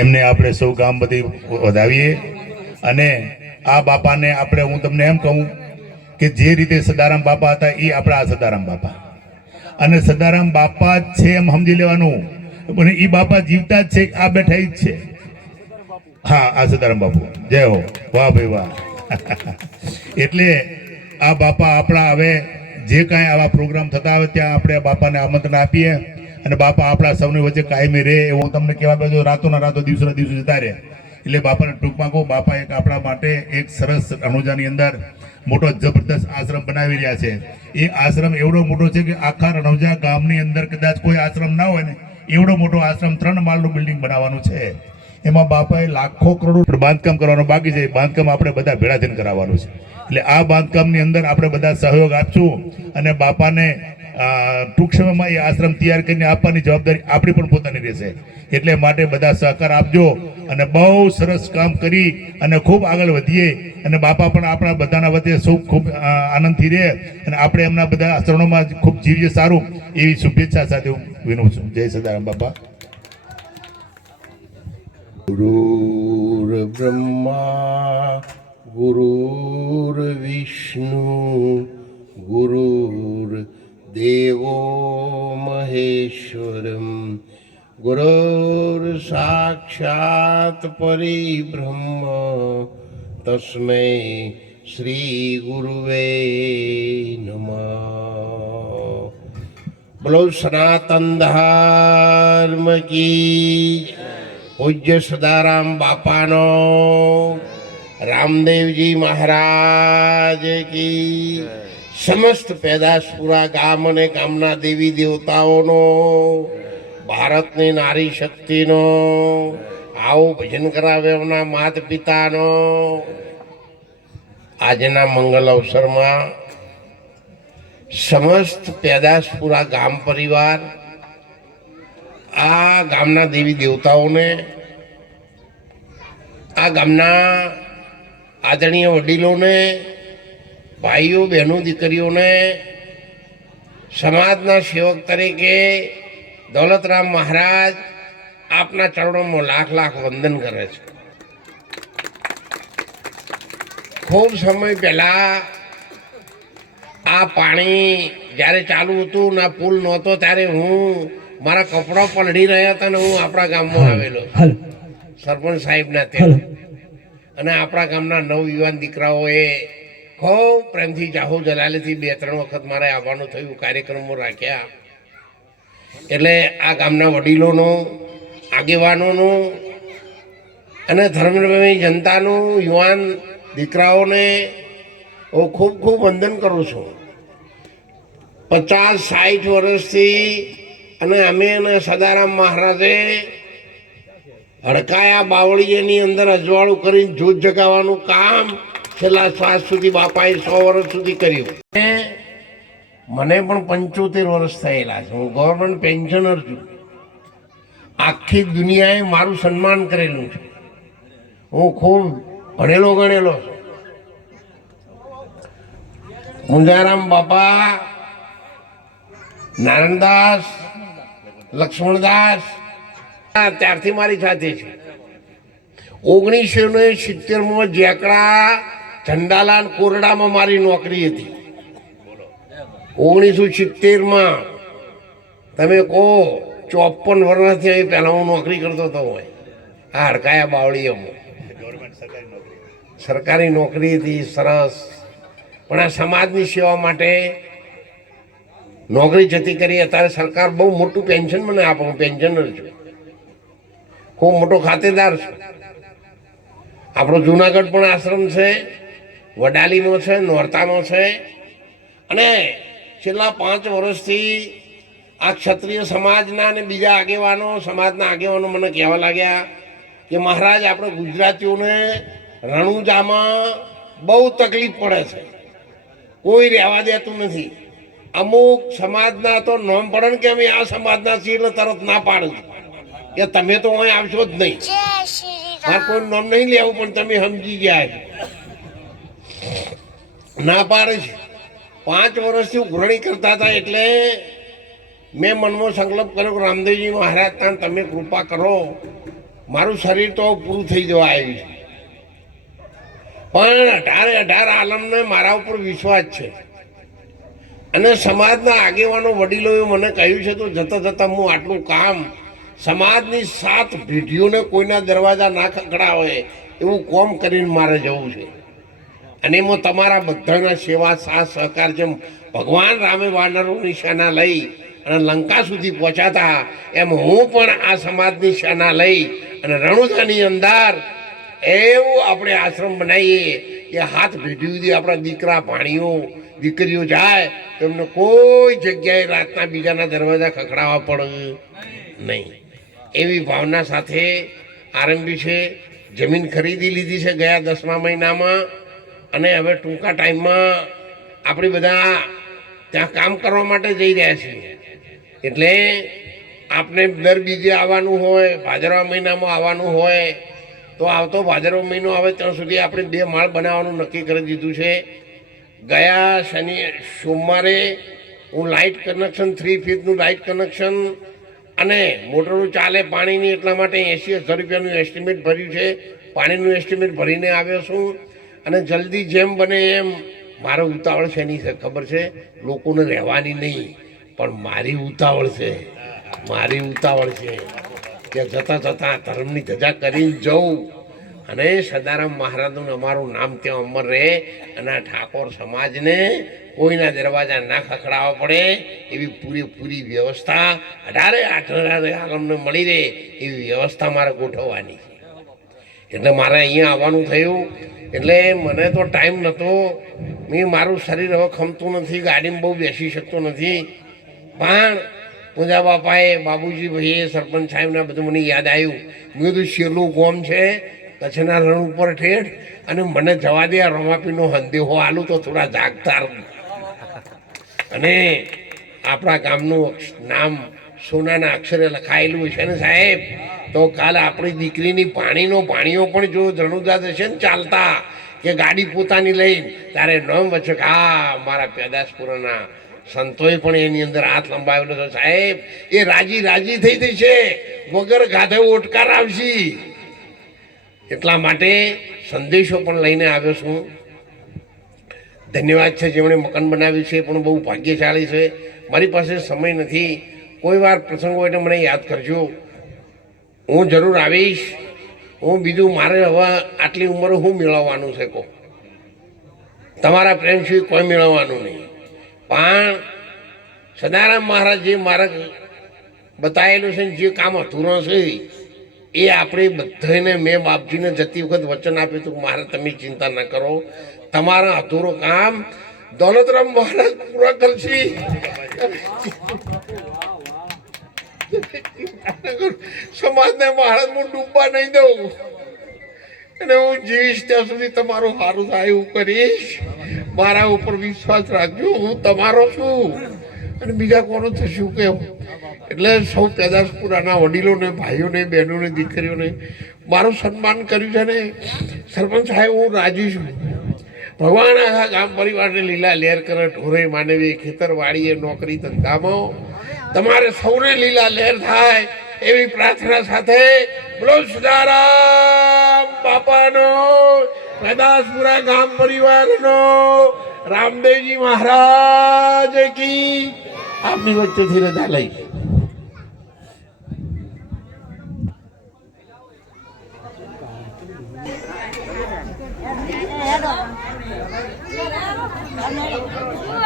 એમને આપણે સૌ ગામ બધી વધાવીએ અને આ બાપાને આપણે હું તમને એમ કહું કે જે રીતે સદારામ બાપા હતા એ આપણા આ સદારામ બાપા અને સદારામ બાપા જ છે એમ સમજી લેવાનું અને એ બાપા જીવતા જ છે આ બેઠા જ છે હા આ સદારામ બાપુ જય હો વાહ ભાઈ વાહ એટલે આ બાપા આપણા હવે જે કાંઈ આવા પ્રોગ્રામ થતા હોય ત્યાં આપણે બાપાને આમંત્રણ આપીએ અને બાપા આપણા સૌની વચ્ચે કાયમી રહે એવું હું તમને કહેવા બાજુ રાતોના રાતો દિવસોના દિવસો જતા રહે એટલે બાપાને ટૂંકમાં કહું બાપા એક આપણા માટે એક સરસ રણુજાની અંદર મોટો જબરદસ્ત આશ્રમ બનાવી રહ્યા છે એ આશ્રમ એવડો મોટો છે કે આખા રણુજા ગામની અંદર કદાચ કોઈ આશ્રમ ના હોય ને એવડો મોટો આશ્રમ 3 માળનું બિલ્ડિંગ બનાવવાનું છે એમાં બાપાએ લાખો કરોડ બાંધકામ કરવાનું બાકી છે બાંધકામ આપણે બધા ભેળા થઈને કરાવવાનું છે એટલે આ બાંધકામની અંદર આપણે બધા સહયોગ આપશું અને બાપાને ટૂંક સમયમાં એ આશ્રમ તૈયાર કરીને આપવાની જવાબદારી આપણી પણ પોતાની રહેશે એટલે માટે બધા સહકાર આપજો અને બહુ સરસ કામ કરી અને ખૂબ આગળ વધીએ અને બાપા પણ આપણા બધાના વચ્ચે સૌ ખૂબ આનંદથી રહે અને આપણે એમના બધા આચરણોમાં ખૂબ જીવીએ સારું એવી શુભેચ્છા સાથે હું વિનવું છું જય સદારામ બાપા ગુરુર બ્રહ્મા ગુરુર વિષ્ણુ ગુરુર દેવો મહેશ્વરમ ગુરુર સાક્ષાત પરિબ્રહ્મ તસ્મૈ શ્રી ગુરુવે નમઃ બોલો સનાતન ધર્મ કી પૂજ્ય સદારામ બાપાનો રામદેવજી મહારાજ કી સમસ્ત પેદાશપુરા ગામ અને ગામના દેવી દેવતાઓનો ભારતની નારી શક્તિનો આવો ભજન કરાવે એમના માતા પિતાનો આજના મંગલ અવસરમાં સમસ્ત પેદાશપુરા ગામ પરિવાર આ ગામના દેવી દેવતાઓને આ ગામના આદરણીય વડીલોને ભાઈઓ બહેનો દીકરીઓને સમાજના સેવક તરીકે દોલતરામ મહારાજ આપના ચરણોમાં લાખ લાખ વંદન કરે છે ખૂબ સમય પહેલા આ પાણી જ્યારે ચાલુ હતું ના પુલ નહોતો ત્યારે હું મારા કપડાં પલળી રહ્યા હતા ને હું આપણા ગામમાં આવેલો સરપંચ સાહેબના ત્યાં અને આપણા ગામના નવયુવાન દીકરાઓએ ખૂબ પ્રેમથી જાહો જલાલીથી 2-3 વખત મારે આવવાનું થયું કાર્યક્રમો રાખ્યા એટલે આ ગામના વડીલોનો આગેવાનોનું અને ધર્મપ્રેમી જનતાનું યુવાન દીકરાઓને હું ખૂબ ખૂબ વંદન કરું છું 50-60 વર્ષથી અને અમે અને સદારામ મહારાજે હડકાયા બાવળીની અંદર અજવાળું કરીને જૂથ જગાવવાનું કામ છેલ્લા શ્વાસ સુધી બાપાએ 100 વર્ષ સુધી કર્યું મને પણ 75 વર્ષ થયેલા છે હું ગવર્મેન્ટ પેન્શનર છું આખી દુનિયાએ મારું સન્માન કરેલું છે હું ખૂબ ભણેલો ગણેલો છું મુંજારામ બાપા નારાયણદાસ લક્ષ્મણદાસ ત્યારથી મારી સાથે છે 1970 જેકડા ઝંડાલાલ કોરડામાં મારી નોકરી હતી 1970 તમે કહો 54 વર્ષથી અહીં પહેલાં હું નોકરી કરતો હતો હોય આ હડકાયા બાવળીઓમાં સરકારી નોકરી હતી સરસ પણ આ સમાજની સેવા માટે નોકરી જતી કરી અત્યારે સરકાર બહુ મોટું પેન્શન મને આપે હું પેન્શનર છું ખૂબ મોટો ખાતેદાર છું આપણો જુનાગઢ પણ આશ્રમ છે વડાલીમાં છે નોરતામાં છે અને છેલ્લા 5 વર્ષથી આ ક્ષત્રિય સમાજના અને બીજા આગેવાનો સમાજના આગેવાનો મને કહેવા લાગ્યા કે મહારાજ આપણે ગુજરાતીઓને રણુજામાં બહુ તકલીફ પડે છે કોઈ રહેવા દેતું નથી અમુક સમાજના તો નામ પડે ને કે અમે આ સમાજના છીએ એટલે તરત ના પાડું કે તમે તો અહીં આવશો જ નહીં મારે કોઈ નામ નહીં લેવું પણ તમે સમજી ગયા છો ના પાડે છે 5 વર્ષથી ઉઘરણી કરતા હતા એટલે મેં મનમાં સંકલ્પ કર્યો કે રામદેવજી મહારાજ તમે કૃપા કરો મારું શરીર તો પૂરું થઈ જવા આવ્યું છે, પણ 18 આલમને મારા ઉપર વિશ્વાસ છે. અને સમાજના આગેવાનો વડીલોએ મને કહ્યું છે તો જતાં જતાં હું આટલું કામ સમાજની 7 પેઢીઓને કોઈના દરવાજા ના ખખડાવે એવું કોમ કરીને મારે જવું છે. અને એમાં તમારા બધાના સેવા સાથ સહકાર, જેમ ભગવાન રામે વાનરોની સેના લઈ અને લંકા સુધી પહોંચાતા, એમ હું પણ આ સમાજની સેના લઈ અને રણુજાની અંદર એવું આપણે આશ્રમ બનાવીએ કે 7 પેઢી સુધી આપણા દીકરા ભાણીઓ દીકરીઓ જાય તો એમને કોઈ જગ્યાએ રાતના બીજાના દરવાજા ખખડાવવા પડે નહીં. એવી ભાવના સાથે આરંભી છે. જમીન ખરીદી લીધી છે ગયા 10મા મહિનામાં, અને હવે ટૂંકા ટાઈમમાં આપણે બધા ત્યાં કામ કરવા માટે જઈ રહ્યા છીએ. એટલે આપણે દર બીજે આવવાનું હોય, ભાદરવા મહિનામાં આવવાનું હોય તો આવતો ભાદરવા મહિનો આવે ત્યાં સુધી આપણે 2 માળ બનાવવાનું નક્કી કરી દીધું છે. ગયા સોમવારે હું લાઇટ કનેક્શન 3 ફીટનું લાઇટ કનેક્શન અને મોટરો ચાલે પાણીની, એટલા માટે 80,000 રૂપિયાનું એસ્ટિમેટ ભર્યું છે. પાણીનું એસ્ટિમેટ ભરીને આવ્યો છું. અને જલ્દી જેમ બને એમ, મારો ઉતાવળ છે નહીં ખબર છે, લોકોને રહેવાની નહીં, પણ મારી ઉતાવળ છે. મારી ઉતાવળ છે કે જતાં જતાં ધર્મની ધજા કરીને જવું અને સદારામ મહારાજનું અમારું નામ ત્યાં અમર રહે અને આ ઠાકોર સમાજને કોઈના દરવાજા ના ખખડાવવા પડે એવી પૂરેપૂરી વ્યવસ્થા 18 આલમને મળી રહે એવી વ્યવસ્થા મારે ગોઠવવાની છે. એટલે મારે અહીંયા આવવાનું થયું. એટલે મને તો ટાઈમ નહોતો, મારું શરીર હવે ખમતું નથી, ગાડીમાં બહુ બેસી શકતો નથી. પણ પૂજા બાપાએ, બાબુજી ભાઈએ, સરપંચ સાહેબને બધું મને યાદ આવ્યું. મેં કીધું શેરલું ગોમ છે કચ્છના રણ ઉપર ઠેઠ, અને મને જવા દે આ રમાપીનો હંદેહો આલું તો થોડા જાગતા. અને આપણા ગામનું નામ સોનાના અક્ષરે લખાયેલું છે ને સાહેબ, તો કાલે આપણી દીકરીની ભાણીઓ પણ જો રણુજા જશે ને ચાલતા કે ગાડી પોતાની લઈને, ત્યારે નામ વચ્ચે કે આ મારા પેદાશપુરના સંતોએ પણ એની અંદર હાથ લંબાવેલો છે સાહેબ. એ રાજી થઈ છે, વગર ગાધે ઓટકાર આવશે. એટલા માટે સંદેશો પણ લઈને આવ્યો છું. ધન્યવાદ છે જેમણે મકાન બનાવ્યું છે, પણ બહુ ભાગ્યશાળી છે. મારી પાસે સમય નથી, કોઈ વાર પ્રસંગ હોય તો મને યાદ કરજો, હું જરૂર આવીશ. હું બીજું મારે હવે આટલી ઉંમરે હું મેળવવાનું છે કહો? તમારા પ્રેમ સિવાય કોઈ મેળવવાનું નહીં. પણ સદારામ મહારાજ જે માર્ગ બતાવેલું છે, જે કામ અધૂરો છે, એ આપણે બધાને, મેં બાપજીને જતી વખત વચન આપ્યું હતું, મારે તમે ચિંતા ન કરો, તમારા અધૂરો કામ દોલતરામ મહારાજ પૂરા કરશે. સમાજને મહારાજ હું ડૂબવા નહીં દઉં, અને હું જીવીશ ત્યાં સુધી તમારું સારું થાય એવું કરીશ. મારા ઉપર વિશ્વાસ રાખજો, હું તમારો છું અને બીજા કોનો તો શું કહેવું. એટલે સૌ પેદાશપુરાના વડીલોને, ભાઈઓને, બહેનોને, દીકરીઓને મારું સન્માન કર્યું છે ને સરપંચ સાહેબ, હું રાજી છું. ભગવાન આખા ગામ પરિવારને લીલા લહેર કરે, ઢોરે માનવી, ખેતરવાડીએ, નોકરી ધંધામાં તમારે સૌને લીલા લહેર થાય એવી પ્રાર્થના સાથે બોલો સદારામ બાપાનો, પેદાશપુરા ગામ પરિવારનો, રામદેવજી મહારાજ કી. આપની વચ્ચેથી રજા લઈ. Hello.